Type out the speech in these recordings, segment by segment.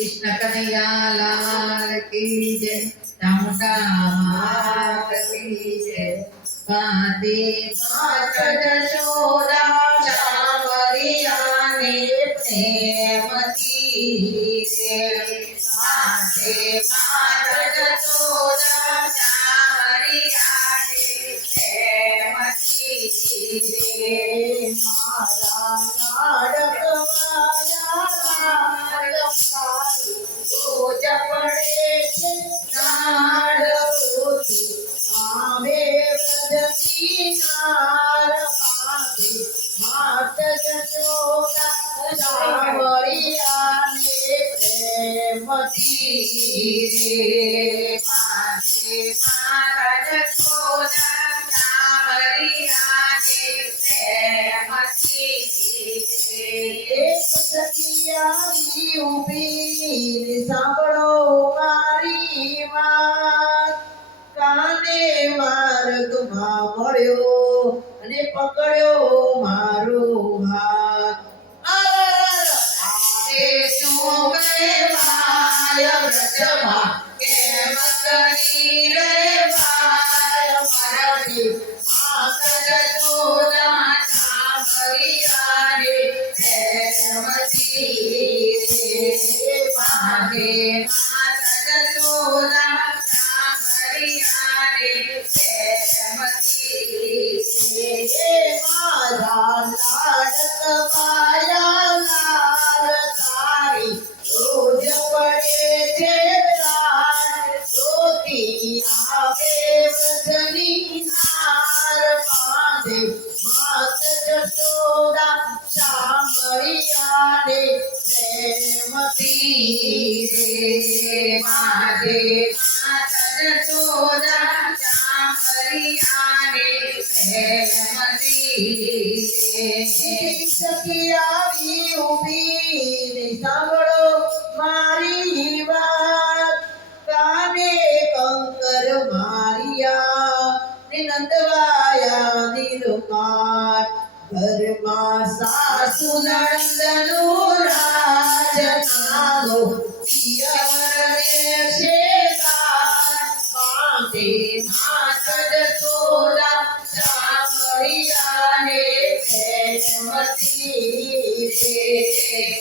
कृष्ण कन्हैया लाल की जय। चामुंडा मात की जय। वंदे मातरम यशोदा श्यामरिया ने प्रेम की जय। वंदे मातरम यशोदा श्यामरिया ने प्रेम की जय। मारा लाडकवाया लाडकारी रोज पड़े छे नाडोती आवे व्रजती नार पावे मात जशोदा श्यामरिया ने प्रेमती रे माते माता जशोदा श्यामरिया ने प्रेम की रे। एक सखियारी ऊभी सांभळो मारी વાત કાને માર્ગમાં મળ્યો અને પકડ્યો મારો હાથ આવે શું કહેવાય વ્રજમાં કેમ કરી રે વાય મારી માતા જશોદા શ્યામરિયા ને પ્રેમથી રે માતે માતા જશોદા શ્યામરિયા ને પ્રેમથી રે। મારા લાડકવાયા લાલ તારી રોજ પડે છે રાત રોતી આવે વ્રજની નાર બાંધે માત જશોદા શ્યામરિયા ને પ્રેમથી રે માતે માતા જશોદા શ્યામરિયા ને પ્રેમથી રે। સખિયારી ઊભી સાંભળો મારી વાત કાને કંકર મારિયા ને નંદવાયા નિર્માણ ઘરમાં સાસુ નંદનું રાજ નાગો પિયર દેશે પાંદે માત જશોદા શ્યામરિયા ને પ્રેમથી રે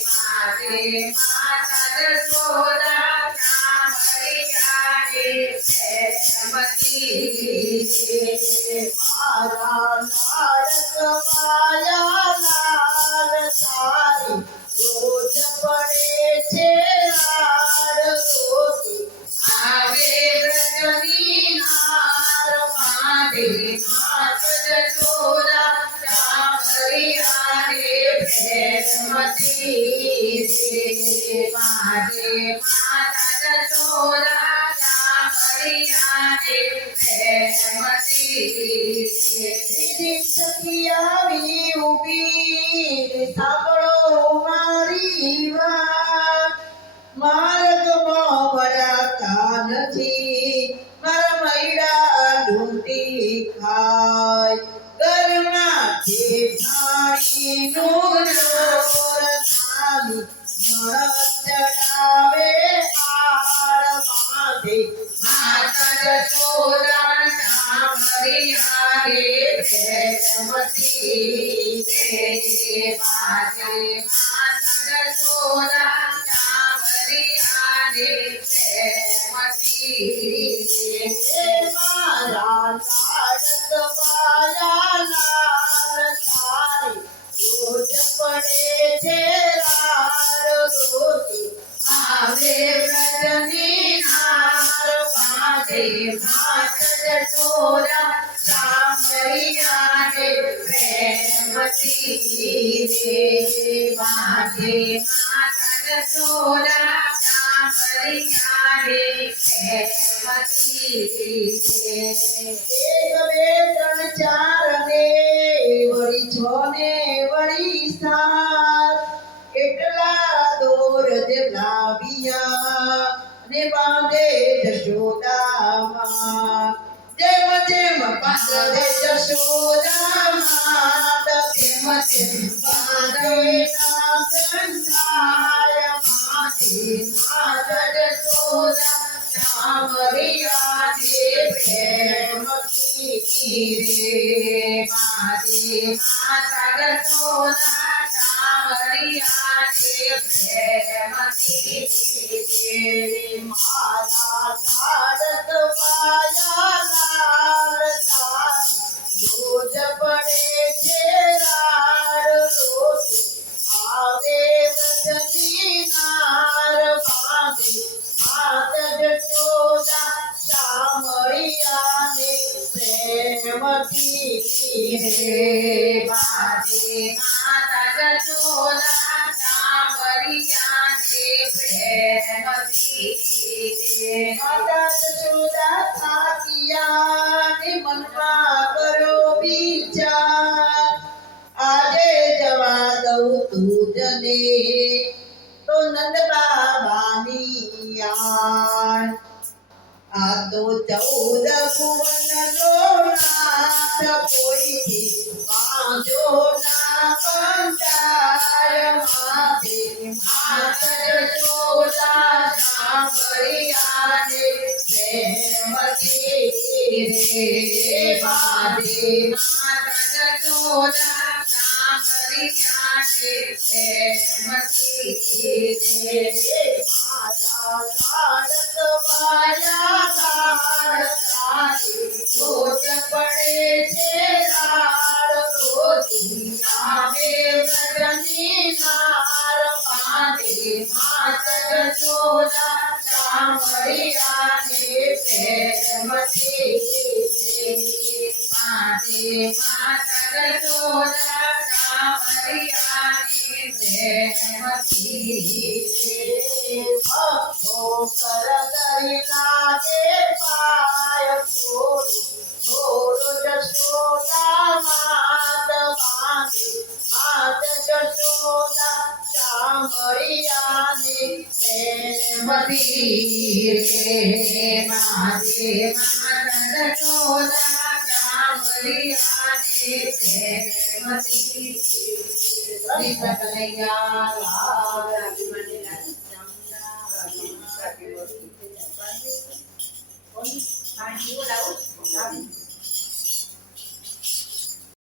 માતે માતા જશોદા શ્યામરિયા ને પ્રેમથી રે। મારા લાડકવાયા લાલ તારી રોજ પડે છે લાડ રોતી આવે વ્રજની નાર બાંધે માત જશોદા શ્યામરિયા ને પ્રેમથી રે માતે માતા જશોદા શ્યામરિયા ને પ્રેમથી રે। સખિયારી ઊભી સાંભળો મારી વાત માર્ગમાં વળાતા નથી મારા મૈડા લૂંટી ખાય ઘરમાં જેઠાણીનું જોર નામી નણદ ચડાવે આળ બાંધે માતા જશોદા શ્યામરિયા ને પ્રેમથી રે માતે માતા જશોદા શ્યામરિયા ને પ્રેમથી રે। મારા લાડકવાયા લાલ તારી રોજ પડે છે લાડ રોતી આવે વ્રજની નાર બાંધે માત જશોદા શ્યામરિયા ને પ્રેમથી રે માતે માતા જશોદા શ્યામરિયા ને પ્રેમથી રે। એક બે ત્રણ ચાર ને વળી છ ને વળી સાત એટલા દોર જે લાવ્યા ને બાંધે જશોદામાં જેમ જેમ બાંધે જશોદામાં તેમ તેમ બાંધે ના સંસાર માતે માતા જશોદા સામરિયાને પ્રેમથી રે મારી માતા જશોદા સામરિયાને પ્રેમથી મારા સારથ પાયા લાલ તારી રોજ પડે છે રાડ રોજ આવે વજની નાર બાંધે માત જશોદા સામરિયાને પ્રેમથી રે મારી માતા જશોદા સામરિયાને પ્રેમથી માતા જશોદા થાક્યાને મનમાં કરો વિચાર આજે જવા દઉં તુજને તો નંદ બાબાની આણ આ તો 14 ભુવનનો નાથ કોઈથી બાંધો ના કંટાળ માથે માતા જશોદા સામરિયાને પ્રેમથી રે મારી માતા જશોદા સામરિયાને પ્રેમથી મારા લાડક વાયા બાળ તારી રોજ પડે છે રાડ રોજી આવે વ્રજની નાર બાંધે માતા જશોદા સામરિયાને પ્રેમથી મારી માતા જશોદા સામરિયાને પ્રેમથી ભક્તો કરગરી લાગે પાય થોડું જશોદા માત બાંધે માત જશોદા સામરિયાને પ્રેમથી રે મારી માતા જશોદા સામરિયાને પ્રેમથી કૃષ્ણ કનૈયા લાલ પાણી બોલાવું